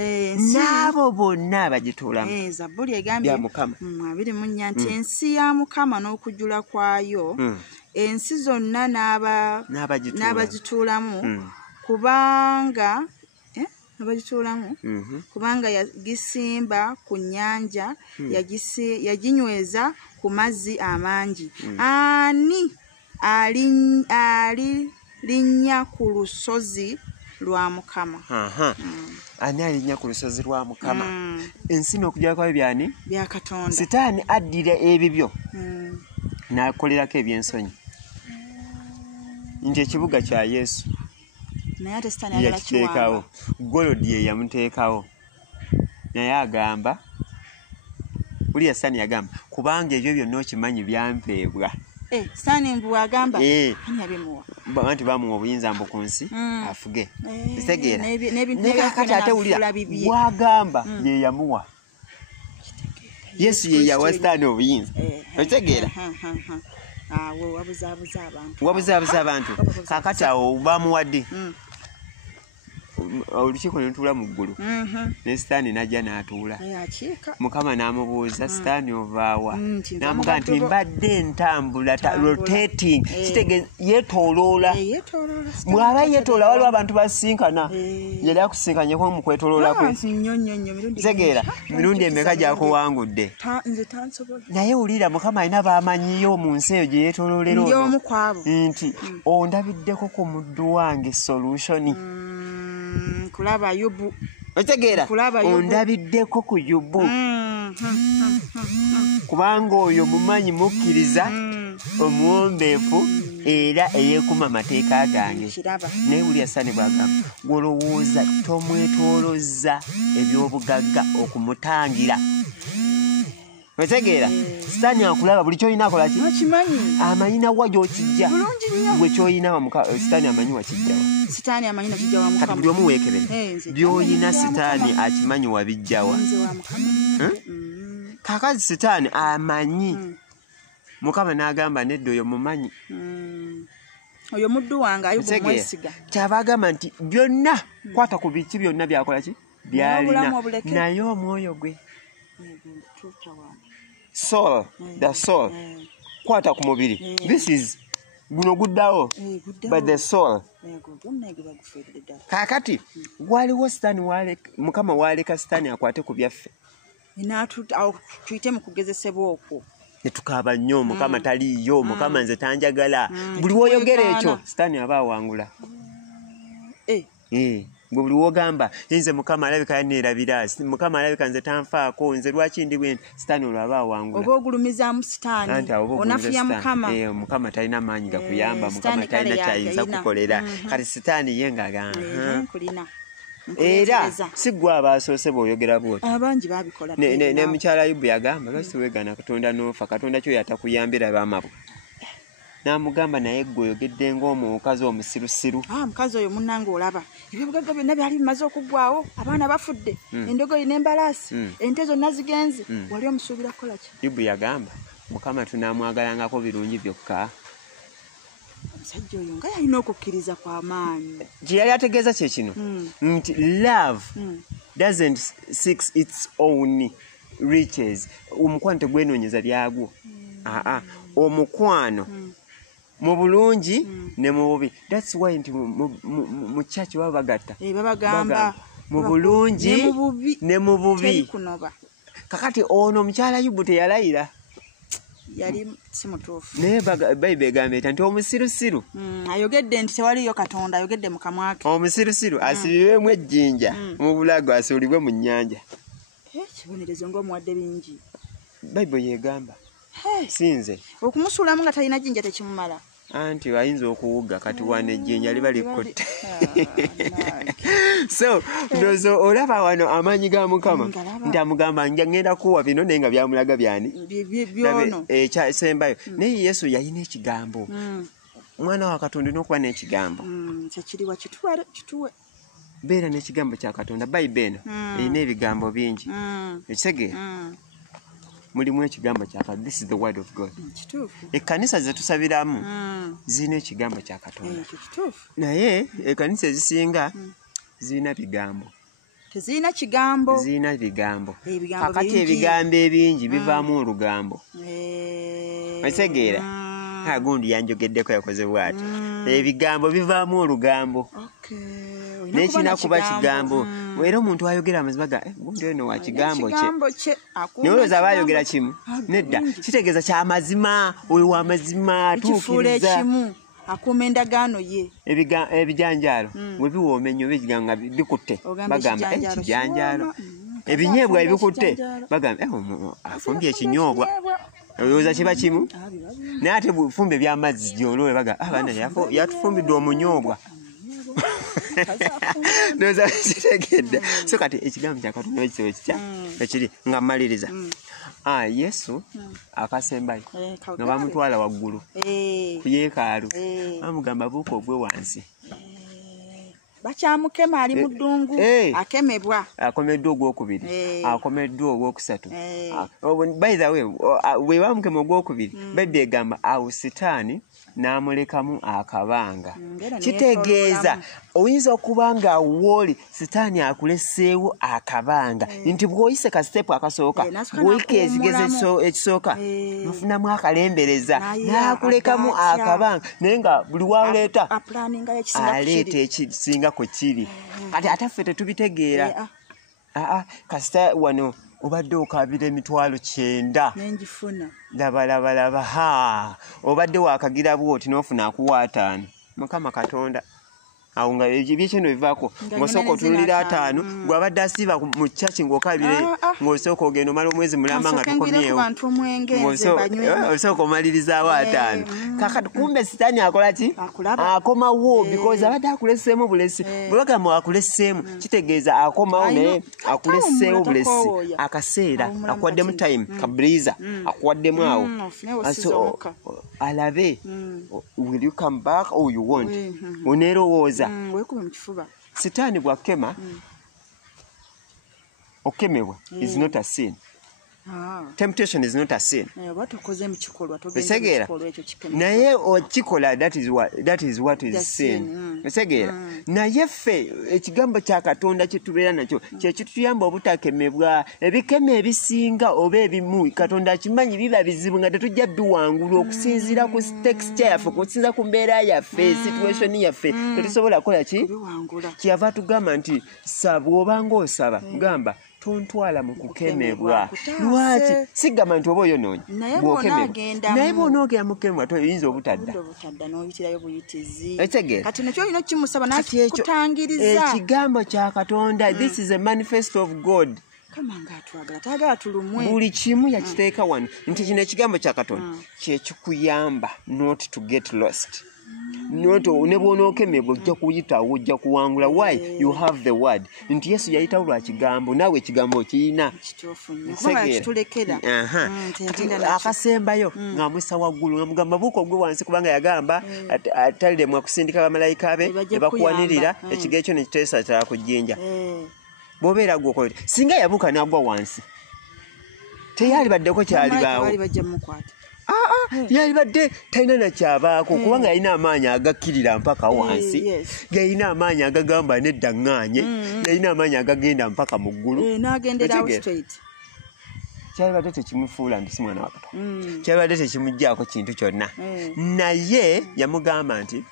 n'abo bonna abagituulamu Zabbuli egambye 24 nti ensi ya Mukama n'okujjula kwayo ensi zonna n'abagituulamu kubanga kubanga yagisimba ku nnyanja yaginyweza ku mazzi amangi ani alinnya ku lusozi lwa Mukama ani alinnya ku lusozi lwa Mukama ensi n'okujjula kwayo byani bya Katonda sitaani addira ebibyo n'akolerako ebyensonyi nti ekibuga kya Yesu yakiteekawo golodi ye yamuteekawo naye agamba buli yasani yagamba kubanga ebyo byonna okimanyi byampeebwa sitaani mbu agamba anti bamuwa obuyinza mbu ku nsi afuge kitegeera naye kakati ate wulira bwagamba ye yamuwa Yesu ye yawa sitaani obuyinza okitegeera wabuzaabuza abantu kakati awo bamuwadde olukiiko ne lutuula mu ggulu ne sitaani n'ajja n'atuula Mukama n'amubuuza sitaani ovaawa n'amugamba nti mbadde ntambula rotating kitegeeza yeetooloola mwaba yeetoola waliwo abantu basinkana yali akusinkanyeko mu kwetooloola kwe kitegeera mirundi emeka gyakuwangudde naye wulira Mukama alina baamanyiyo mu nsi eyo gye yeetooloolera ono nti ondabiddeko ku muddu wange solution kulaba Ayubu otegeera ondabiddeko ku Ayubu kubanga oyo mumanyi mukkiriza omuwombeefu era eyeekuma amateeka gange naye wulya sani bwagamba gwolowooza tomwetoolozza ebyobugagga okumutangira otegeera sitaani akulaba buli kyoyina akola ki amanyi nawa gy'okijja gwe kyoyina sitaani amanyi wakijjawa sitaani amanyi nakijja wa Mukama kati buli omu weekebere by'oyina sitaani akimanyi wabijjawa kaakazi sitaani amanyi Mukama n'agamba nedda oyo mumanyi oyo muddu wange Ayubu mwesiga kyaba agamba nti byonna kwata ku biki byonna byakola ki byalina naye omwoyo gwe soul the soul kwata ku mubiri this is guno guddawo but the soul kakati waliwo sitaani Mukama waleka sitaani akwate ku byaffe tuyite mu kugezesebwa okwo netukaaba nnyo Mukama taliiyo Mukama nze tanjagala buli woyogera ekyo sitaani aba awangula buli wogamba nze Mukama alabika yaneerabira Mukama alabika nze tanfaako nze lwaki ndi bwe sitaani olwo aba awangula oba ogulumizaamu sitaani onafuya Mukama Mukama talina maanyi gakuyamba Mukama talina kyayinza kukolera kati sitaani ye ngagamba era si gwe abaasoose bw'oyogera bwoti abangi babikola ne mukyala Ayubu yagamba lwaki weegana Katonda n'ofa Katonda kyo yatakuyambira bamabwe n'amugamba naye gwe oyogedde ng'omukazi omusirusiru mukazi oyo munnange olaba ebyobugagga byonna byali bimaze okuggwawo abaana bafudde endogoyi n'embalaasi ente zonna zigenze wali omusuubira kukola ki Ayubu yagamba Mukama tunaamwagalangako birungi byokka omusajja oyo nga yalina okukkiriza kw'amaanyi gye yali ategeeza kye kino nti love doesn't seek its own riches omukwano tegwenoonyeza byagwo omukwano mu bulungi ne mu bubi that's why nti mu church baba bagatta babagamba mu bulungi ne mu bubi kakati ono mukyala Ayubu teyalayira yali si mutuufu. Naye Bayibuli egamba nti omusirusiru ayogedde nti tewaliyo Katonda, ayogedde mu kamwa ke. Omusirusiru asibibwemu ejjinja mu bulago asuulibwe mu nnyanja. Kibonerezo ng'omuwadde bingi. Bayibuli yegamba. Sinze. Okumusuulamu nga talina jjinja tekimumala. Anti ayinza okuwuga kati wana ejjinja liba likutte. So ndozo olaba wano amaanyi ga Mukama nti amugamba ngenda kuwa bino naye nga byamulaga byani byono ekyasembayo naye Yesu yalina ekigambo mwana wa Katonda n'okuba n'ekigambo kyekiriwa kituwe beera n'ekigambo kya Katonda Bayibuli eno erina ebigambo bingi ekitegeera mulimu ekigambo kya Katonda. This is the word of God. Ekkanisa ze tusabiramu zirina ekigambo kya Katonda naye ekkanisa ezisinga zirina bigambo. Tezirina kigambo. Zirina bigambo. Kakati ebigambo ebingi bivaamu olugambo. Otegeera? Gundi yanjogeddeko yakoze bw'ati. Ebigambo bivaamu olugambo. Nekina kuba kigambo. Era omuntu ayogera amazima ga gundi ono wa kigambo kye. Noloza bayogera kimu. Nedda. Kitegeeza kya mazima, oyo wa mazima tuukiriza. Akuuma endagaano ye. Ebijanjaalo bwe biwooma ennyo biganga bikutte bagamba ekijanjaalo. Ebinyeebwa ebikutte bagamba afumbye ekinyoobwa. Oyooza kiba kimu naye ate bufumbe by'amazzi gy'olole baga abaana yatufumbidde omunyoobwa. Noza kitegedde. So kati ekigambo kya Katonda ekyo ekiri nga mmaliriza. Yesu akasembayo nga bamutwala waggulu ku yeekaalu bamugamba buuka ogwe wansi. Bakyamukema ali mu ddungu akemebwa. Akomeddwa ogwokubiri akomeddwa ogwokusatu. By the way bwe bamukema ogwokubiri Bayibuli egamba awo Sitaani n'amulekamu akabanga. Kitegeeza oyinza okuba nga wooli Sitaani akuleseewo akabanga nti bw'oyise ka sitepu akasooka bw'oyika ekigezo ekisooka mufunamu akalembereza n'akulekamu akabanga naye nga buli waleeta aleeta ekisinga ku kiri. Kati ate ffe tetubitegeera. Kasita wano obadde okabira emitwalo 9 n'engifuna laba obadde wakagira bwoti n'ofuna akuwa 5 Mukama Katonda awo nga ebyekino bivaako ng'osooka otunulira 5 gw'abadde asiiba mu kyaki ng'okabire ng'osooka ogenda omala omwezi mulamba nga tukomyewo osooka omalirizawo 5 kakati kumbe Sitaani akola ki akomawo because abadde akuleseemu bulesi bwe bagamba akuleseemu kitegeeza akomawo naye akuleseewo bulesi akaseera akuwaddemu time kabriza akuwaddemu awo alabe will you come back or you won't oneerowooza Sitaani bw'akema okemebwa is not a sin. Temptation is not a sin. Naye okikola that is what is sin. Esegeera naye ffe ekigambo kya Katonda kye tubeera nakyo kye kituyamba obutakemebwa ebikeme ebisinga oba ebimu Katonda akimanyi biba bizibu nga tetujja biwangula okusinziira ku texture yaffe okusinziira ku mbeera yaffe situation yaffe tetusobola kukola ki kyava tugamba nti bw'obanga osaba gamba tontwala mu kukemebwa. Lwaki sigamba nti oba oyonoonya bw'okemebwa naye bw'onoogera mu kukemebwa toyinza obutadda kati nakyo olina okukimusaba nakikutangiriza ekigambo kya Katonda. This is a manifesto of God. Buli kimu yakiteeka wano nti kino ekigambo kya Katonda kyekikuyamba not to get lost. Noto ne bw'onookemebwa ojja kuyitawo ojja kuwangula. Why? You have the word. Nti Yesu yayitawo lwa kigambo naawe ekigambo okiyina. Akasembayo ng'amwisa waggulu ng'amugamba buuka ogwe wansi kubanga yagamba ataliremwa kusindika bamalayika be ne bakuwanirira ekigo ekyo ne kiteesatala ku jjinja. Bw'obeera gw'okola singa yabuuka n'agwa wansi teyalibaddeko kyalibaawo. Yalibadde talina nakyabaako kubanga yalina amaanyi agakkirira mpaka wansi yalina amaanyi agagamba nedda ŋŋaanye yalina amaanyi agagenda mpaka mu ggulu kyalibadde tekimufuula nti si mwana wa Katonda kyalibadde tekimuggyako kintu kyonna naye yamugamba nti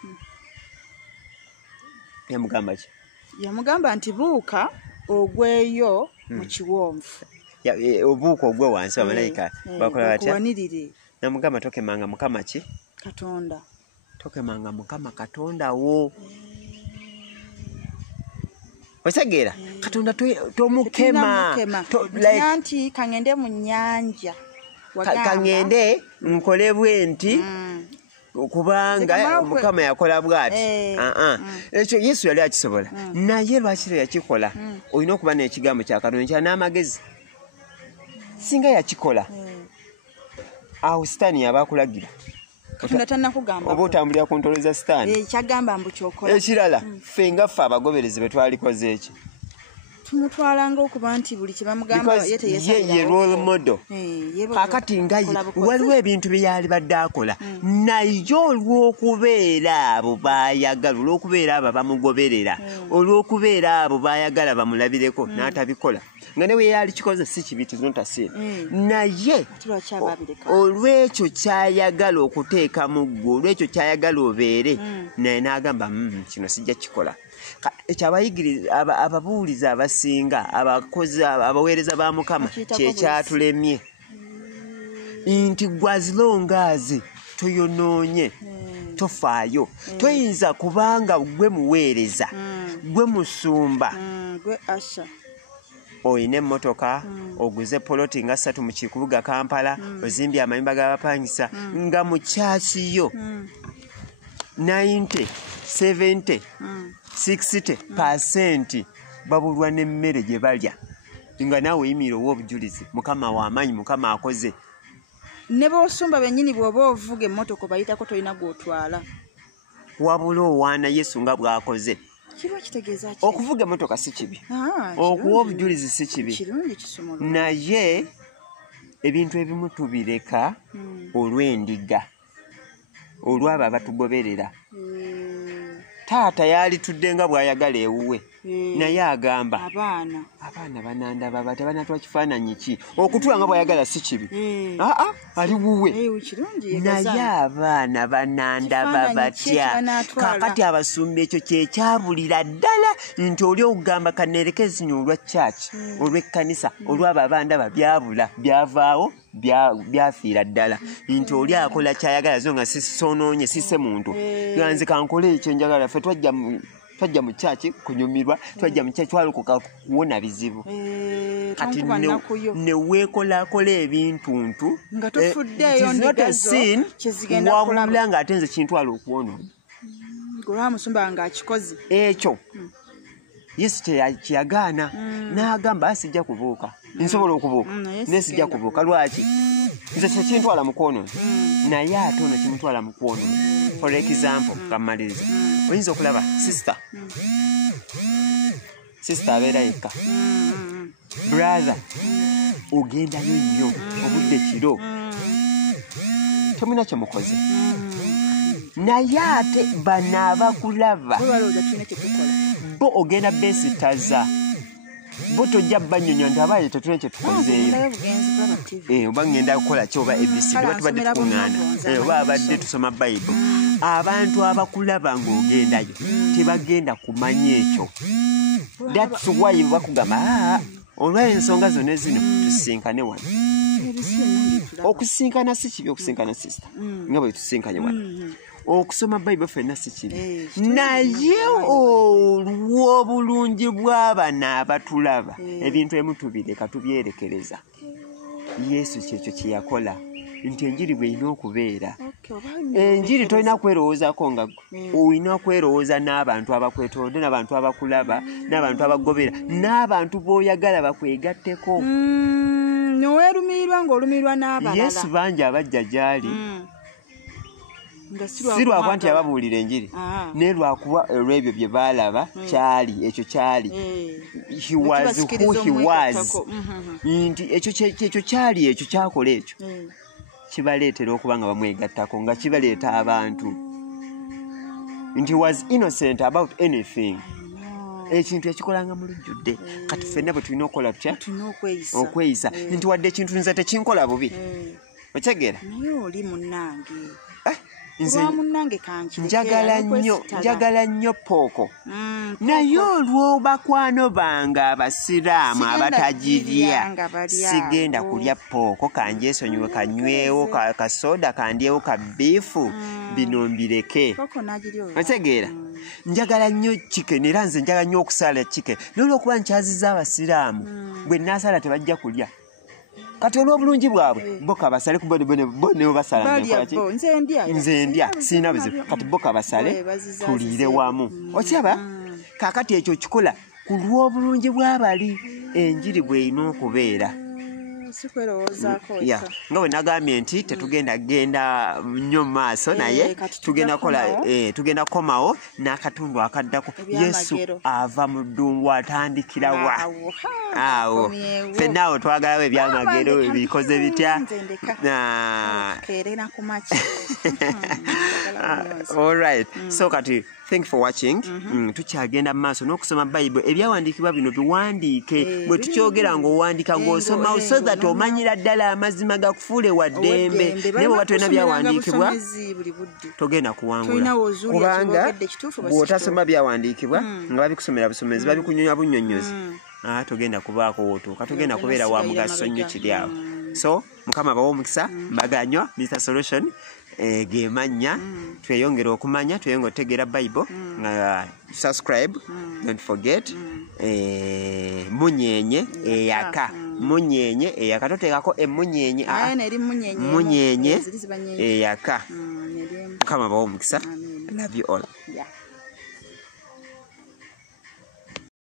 yamugamba nti buuka ogweyo mu kiwonvu obuuka ogwe wansi bamalayika bakola batya namugamba tokemanga mukama ki Katonda. tokemanga mukama Katonda wo. Otegeera Katonda tomukema nti kangende mu nnyanja kangende nkole bwenti kubanga mukama yakola bwati ekyo Yesu yali akisobola naye lwaki yakikola olina okuba n'ekigambo kya Katonda kya n'amagezi singa yakikola awo sitaani yaba akulagira Katonda tannakugamba oba otambulira ku ntolo za sitaani kyagamba mbu kyokola ekirala ffe nga ffe abagoberezi be twalikoze eki tumutwalanga okuba nti buli kye bamugamba ye role model kakati nga waliwo ebintu bye yali badde akola naye olw'okubeera abo baayagala olw'okubeera abo bamugoberera olw'okubeera abo baayagala bamulabireko n'atabikola nga ne we yali kikoze si kibi tizontasina naye olw'ekyo kyayagala okuteeka mu ggwe olw'ekyo kyayagala obeere naye n'agamba kino sijja kikola ekyo ababuuliza abasinga abakozi abaweereza ba Mukama kyekyatulemye nti gwazilongaazi toyonoonye tofaayo toyinza kubanga gwe muweereza gwe musumba gwe asha oyina emmotoka oguze poloti nga 3 mu kibuga Kampala ozimbye amayumba g'abapangisa nga mu kyasiyo 90 70 60% babulwa n'emmere gye balya nga naawe oyimira ow'obujulizi Mukama w'amaanyi Mukama akoze ne b'osumba bennyini bw'oba ovuga emmotoka bayitako tolina gw'otwala wabula owaana Yesu nga bw'akoze okuvuga emmotoka si kibi okuwa obujulizi si kibi naye ebintu ebimu tubireka olw'endiga olw'abo abatugoberera taata yali tudde nga bw'ayagala ewuwe naye agamba abaana banandaba bate banatwa kifaananyi ki okutula nga bw'ayagala si kibi ali wuwe naye abaana banandaba batya kakati abasumba ekyo kyekyabulira ddala nti oli okugamba kaneerekezi nyo olwa kyaki olw'ekkanisa olw'abo abandaba byabula byavaawo byafiira ddala nti oli akola kyayagala zo nga sisonoonye sisse muntu yanze kankole ekyenjagala ffe twajja mu kyaki kunyumirwa twajja mu kyaki twalokoka kuwona bizibu kati neweekolakola ebintuntu wabula ng'ate nze kintwala okuwonoona olwamusumba nga akikoze ekyo Yesu kyeyagaana n'agamba asijja kubuuka nsobola okubuuka naye sijja kubuuka lwaki nze tekintwala mu kwonoona naye ate ono kimutwala mu kwonoona for example kamaliriza oyinza okulaba sister abeera yekka brother ogendayo nnyo obudde kiro temuna kyemukoze naye ate bano abakulaba bo ogenda besitaza bo tojja banyonyo nti abaye tetulina kyetukozeeyo oba ngenda kukola ki oba abc oba tubadde tukuŋŋaana oba abadde tusoma bayibuli abantu abakulaba ng'ogendayo tebagenda kumanya ekyo that's why bakugamba olw'ensonga zonna zino tusisinkane wano okusinkana si kibi okusinkana sister nga bwe tusinkanye wano okusoma bayibuli ffenna si kibi naye olw'obulungi bw'abana abatulaba ebintu ebimu tubireka tubyerekereza Yesu kyekyo kye yakola nti enjiri bw'erina okubeera enjiri tolina kwerowoozaako nga olina kwerowooza n'abantu abakwetoolodde n'abantu abakulaba n'abantu abakugobera n'abantu b'oyagala bakwegatteko noweerumirirwa ng'olumirirwa n'abalala Yesu bangi abajja gy'ali si lwakuba nti yababuulira enjiri naye lwakuba olw'ebyo bye baalaba kyali ekyo kyali he was who he was nti ekyo kyali ekyo kyakola ekyo kibaleetera okuba nga bamwegattako nga kibaleeta abantu nti was innocent about anything ekintu ekikolanga mu lujjudde kati ffenna bwe tulina okukola tutya okweyisa nti wadde ekintu nze tekinkola bubi otegeera naye oli munnange njagala nnyo pooko naye olw'obakwano bange abasiraamu abatagirya sigenda kulya pooko kanjesonyiwe kanywewo kasoda kandyewo ka biifu bino mbireke otegeera njagala nnyo chicken era nze njagala nnyo okusala chicken n'olwokuba nkyaziza abasiraamu bwe naasala tebajja kulya kati olw'obulungi bwabwe boka basale kubonebo basala nze ndya sirina buzibu kati boka basale tuliire wamu okyaba kakati ekyo kikola ku lw'obulungi bw'abali enjiri bw'erina okubeera nga bwe nagambye nti tetugenda genda nnyo maaso naye tugenda kukomawo n'akatundu akaddako yesu ava mu ddungu atandikira wa awo ffenna awo twagalawo ebyamagero bikoze bitya alright so kati thank you for watching tukyagenda mu maaso n'okusoma bayibuli ebyawandiikibwa bino biwandiike bwe tukyogera ng'owandiika ng'osoma so that omanyira ddala amazima gakufuule wa ddembe naye bwe batulina byawandiikibwa togenda kuwangula kubanga bw'otasoma byawandiikibwa nga babikusomera busomezi babikunyonya bunnyonnyozi togenda kubaako wootuuka togenda kubeera wa mugaso nnyo kiri awo so mukama bawa omukisa mbaganywa Mr. Solution gemanya tweyongera okumanya tweyongera otegeera Bible subscribe don't forget munyenye eyaka toteekako emunyenye munyenye eyaka mukama bawa omukisa love you all